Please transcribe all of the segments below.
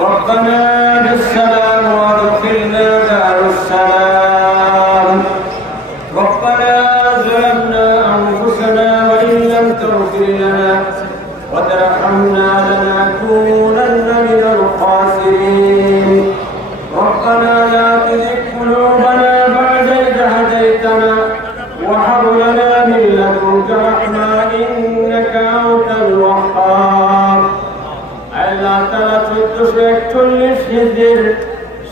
ربنا بالسلام وادخلنا دار السلام. ربنا ظلمنا أنفسنا وإن لم تغفر لنا وترحمنا لنكونن من الخاسرين. হিজড়ির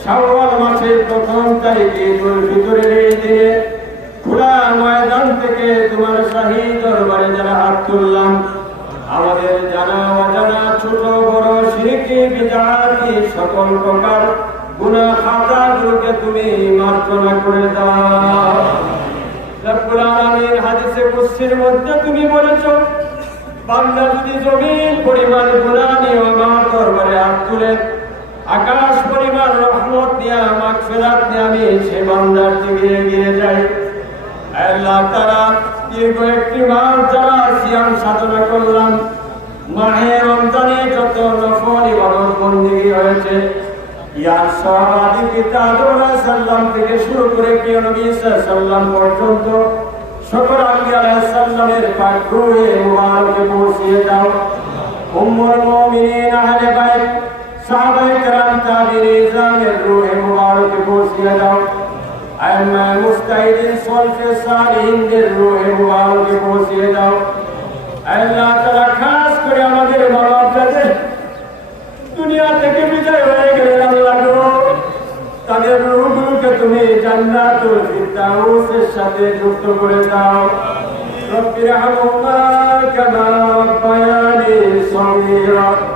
শাওয়াল মাসের প্রথম তারিখে ঈদুল ফিতরের এই দিনে খোলা ময়দান থেকে তোমার শাহী দরবারে যারা হাত তুললাম, আমাদের জানা অজানা ছোট বড় শিরকি বিদাতি, সকল প্রকার গুনাহ খাতাগুলোকে তুমি মার্জনা করে দাও। রব্বুল আলামিন হাদিসে কুদসির মধ্যে তুমি বলেছ, বান্দা যদি জমিন পরিমাণ গুনাহ নিয়ে আমার দরবারে হাত তুলে আকাশ পরিমাণ রহমত নিয়ে মাগফিরাত নিয়ে আমি সে বান্দার দিকে এগিয়ে যাই। আল্লাহ তারা দীর্ঘ একটি মাস যারা সিয়াম সাধনা করলাম, মাহে রমজানে যত নফল ইবাদত বন্দেগী হয়েছে ইয়ার সহাবাদি পিতা সাল্লাম থেকে শুরু করে প্রিয় নবী সাল্লাম পর্যন্ত, সকল আম্বিয়া সাল্লামের পাক রূহে মুবারকে পৌঁছিয়ে দাও। উম্মুল মুমিনিন আহলে বাইত সাহাবায়ে কেরাম তাবিঈন জামের রূহে মুবারকে পৌঁছিয়ে দাও। আইম্মা মুস্তাহিদিন সলফে সালিহিনদের রূহে মুবারকে পৌঁছিয়ে দাও। আল্লাহ তাআলা খাস করে আমাদের মা বাবাদের দুনিয়া থেকে বিজয় হয়ে গেলেন আল্লাহ গো। তাদের রূহগুলোকে তুমি জান্নাতুল ফিরদাউসের সাথে যুক্ত করে দাও। রব্বির হামহুমা কামা রাব্বায়ানি সগীরা।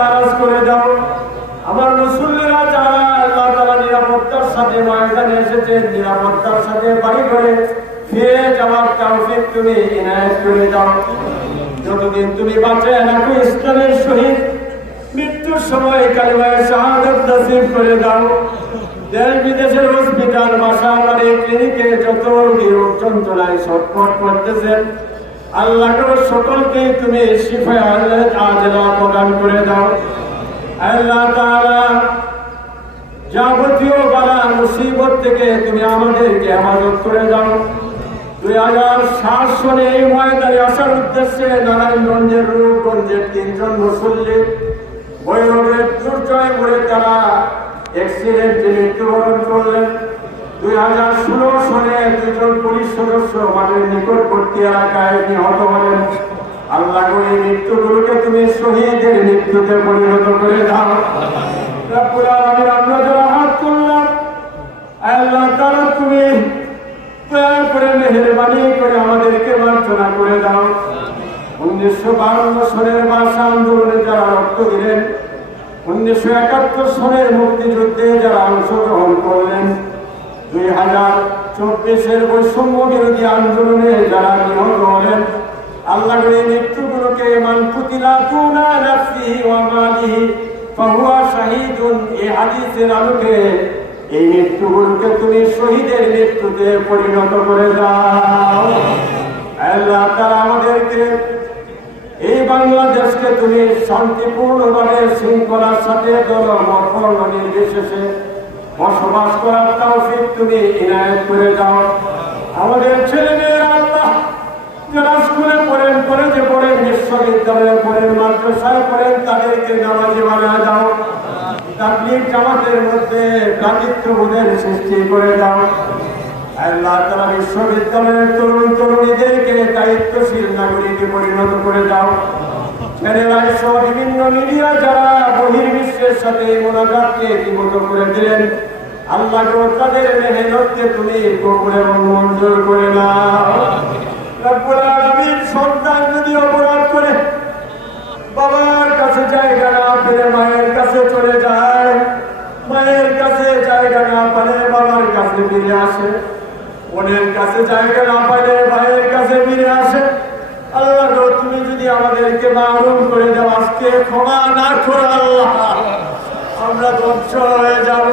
ময়দানে নিরাপত্তার সাথে বাড়ি করে। ফিরে যাওয়ার তৌফিক তুমি ইনায়েত করে দাও। যতদিন তুমি বাঁচে রাখো ইসলামের সহিত মৃত্যুর সময় কালিমায় শাহাদত নসিব করে দাও। দেশ বিদেশের হসপিটাল বাসা বাড়ি ক্লিনিকে যত রোগী রোগ যন্ত্রণায় ছটফট করতেছেন আল্লাহ সকলকে তুমি শিফায় আজলা প্রদান করে দাও। আল্লাহ তাআলা যাবতীয় বালা মুসিবত থেকে তুমি আমাদেরকে হেফাজত করে দাও। দুই হাজার সাত সনে এই ময়দানে আসার উদ্দেশ্যে নারায়ণগঞ্জের রূপগঞ্জের তিনজন মুসল্লি ভৈরবের দুর্জয় করে তারা অ্যাক্সিডেন্টে মৃত্যুবরণ করলেন। দুই হাজার ষোলো সনে দুজন পুলিশ সদস্য মাঠের নিকটবর্তী এলাকায় নিহত হলেন। আল্লাহ করে মৃত্যুগুলোকে তুমি শহীদের মৃত্যুতে পরিণত করে দাও। মার্জনা করে দাও। উনিশশো বাউন্ন সনের ভাষা আন্দোলনে যারা রক্ত দিলেন, উনিশশো একাত্তর সনের মুক্তিযুদ্ধে যারা অংশগ্রহণ করলেন, দুই হাজার চব্বিশের বৈষম্য বিরোধী আন্দোলনে যারা নিহত হলেন আল্লাহ মৃত্যুগুলোকে মান কুতিলা তুনা নাফসিহি ওয়া মালিহি, ফাহুয়া শাহীদুন, এই হাদিসের আলোকে এই মৃত্যুগুলোকে তুমি শহীদের মৃত্যুতে পরিণত করে দাও। আল্লাহ তারা আমাদেরকে এই বাংলাদেশকে তুমি শান্তিপূর্ণভাবে শৃঙ্খলার সাথে মফল নির্বিশেষে বসবাস করার তৌফিক তুমি ইনায়ত করে দাও। আমাদের ছেলে মেয়েরা আল্লাহ যারা স্কুলে পড়েন, কলেজে পড়েন, বিশ্ববিদ্যালয়ে পড়েন, মাদ্রাসায় পড়েন, তাদেরকে নামাজি বানা দাও। তাবলিগ জামাতের মধ্যে ভ্রাতৃত্ববোধের সৃষ্টি করে দাও। আল্লাহ তারা বিশ্ববিদ্যালয়ের তরুণ তরুণীদেরকে দায়িত্বশীল নাগরিকে পরিণত করে দাও। চ্যানেলাই সহ বিভিন্ন মিডিয়া যারা বহির্বিশ্বের সাথে মোনাজাতকে জীবত করে দিলেন, আল্লাহ তাদের মেহনতকে তুমি কবুল এবং মঞ্জুর করে রব্বুল সন্তান যদি অপরাধ করে, বাবার কাছে জায়গা না পেলে মায়ের কাছে চলে যায়। মায়ের কাছে জায়গা না পেলে বাবার কাছে ফিরে আসে। বোনের কাছে জায়গা না পাইলে ভাইয়ের কাছে ফিরে আসে। আল্লাহ তুমি যদি আমাদেরকে মারুম করে দাও, আজকে ক্ষমা না করো আল্লাহ, আমরা ধ্বংস হয়ে যাব।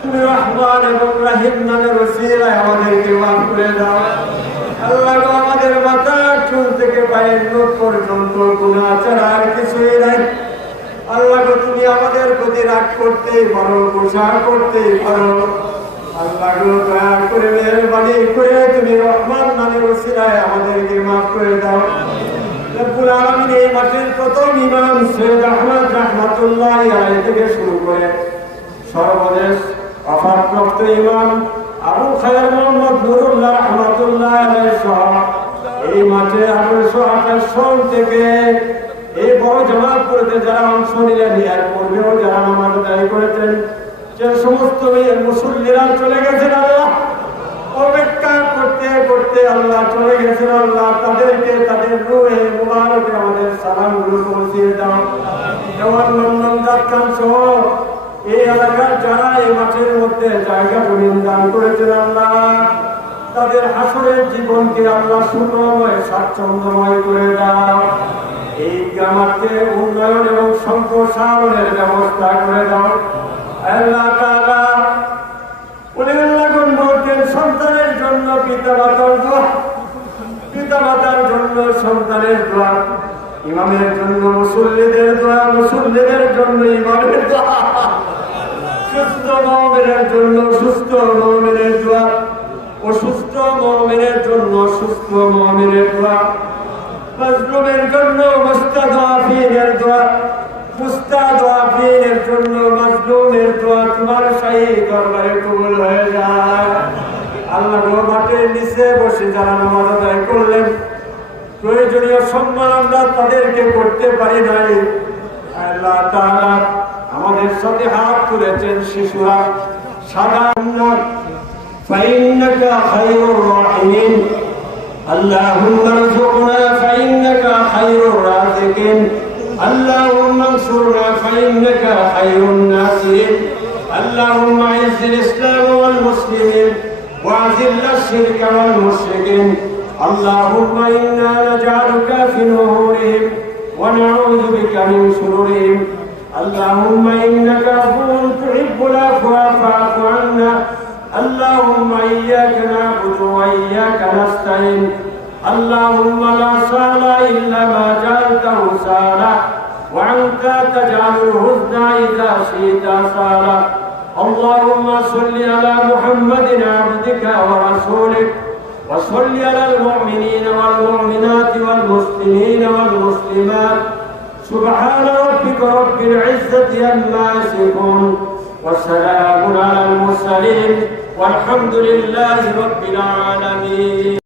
তুমি রহমান এবং রাহিম নামের ওসিলায় আমাদেরকে মাফ করে দাও। আল্লাহ আমাদের মাথা চুল থেকে পায়ের নখ পর্যন্ত কোনো আচার আর কিছুই নাই। আল্লাহ তুমি আমাদের প্রতি রাগ করতেই পারো গোসা করতেই পারো। দয়া আমাদেরকে মাফ করে দাও। রব্বুল এই মাঠের প্রথম ইমাম সৈয়দ থেকে শুরু করে সর্বদেশ অফারপ্রাপ্ত ইমাম আবু খায়ের মোহাম্মদ নুরুল্লাহ রহমাতুল্লাহ আলাইহি সহ এই মাঠে আঠারোশো আঠাশ থেকে এই বড় জামাত করতে যারা অংশ নিলেন এর পূর্বেও যারা নামাজ আদায় করেছেন। যে সমস্ত মেয়ের মুসল্লিরা চলে গেছেন আল্লাহ, অপেক্ষা করতে করতে আল্লাহ চলে গেছেন আল্লাহ, তাদেরকে তাদের রুহে মুবারকে আমাদের সালামগুলো পৌঁছিয়ে দাও। যেমন লন্ডন দাক্ষান সহ এই এলাকার যারা এই মাঠের মধ্যে জায়গা জমিন দান করেছেন আল্লাহ, তাদের হাসরের জীবনকে আল্লাহ সুন্দরময়, স্বাচ্ছন্দ্যময় করে দাও। এই গ্রামাকে উন্নয়ন এবং সম্প্রসারণের ব্যবস্থা করে দাও। সন্তানের জন্য পিতা মাতার দোয়া। পিতা মাতার জন্য সন্তানের দোয়া। ইমামের জন্য মুসল্লিদের দোয়া, মুসল্লিদের জন্য ইমামের দোয়া। সুস্থ মমেনের জন্য সুস্থ মমেনের দোয়া। অসুস্থ মমেনের জন্য সুস্থ মমেনের দোয়া। মজলুমের জন্য মুস্তাদ আফিনের দোয়া। মুস্তাদ আফিনের জন্য মজলুমের দোয়া তোমার শাহী দরবারে কবুল হয়ে যায় আল্লাহ গো মাটির নিচে বসে যারা নামাজ আদায় করলেন প্রয়োজনীয় সম্মান আমরা তাদেরকে করতে পারি নাই আল্লাহ তাআলা আমাদের সাথে হাত তুলেছেন শিশুরা সাদা فإنك خير الراحمين اللهم ارزقنا فإنك خير الرازقين اللهم انصرنا فإنك خير الناصرين اللهم اعز الإسلام والمسلمين وأذل الشرك والمشركين اللهم إنا نجعلك في نورهم ونعوذ بك من شرورهم اللهم إنك عفو تحب العفو فاعف عنا اللهم إياك نعبد وإياك نستعين اللهم لا سهل إلا ما جعلته سهلا وأنت تجعل الحزن إذا شئت سهلا اللهم صل على محمد عبدك ورسولك وصل على المؤمنين والمؤمنات والمسلمين والمسلمات سبحان ربك رب العزة عما يصفون وسلام على المرسلين والحمد لله رب العالمين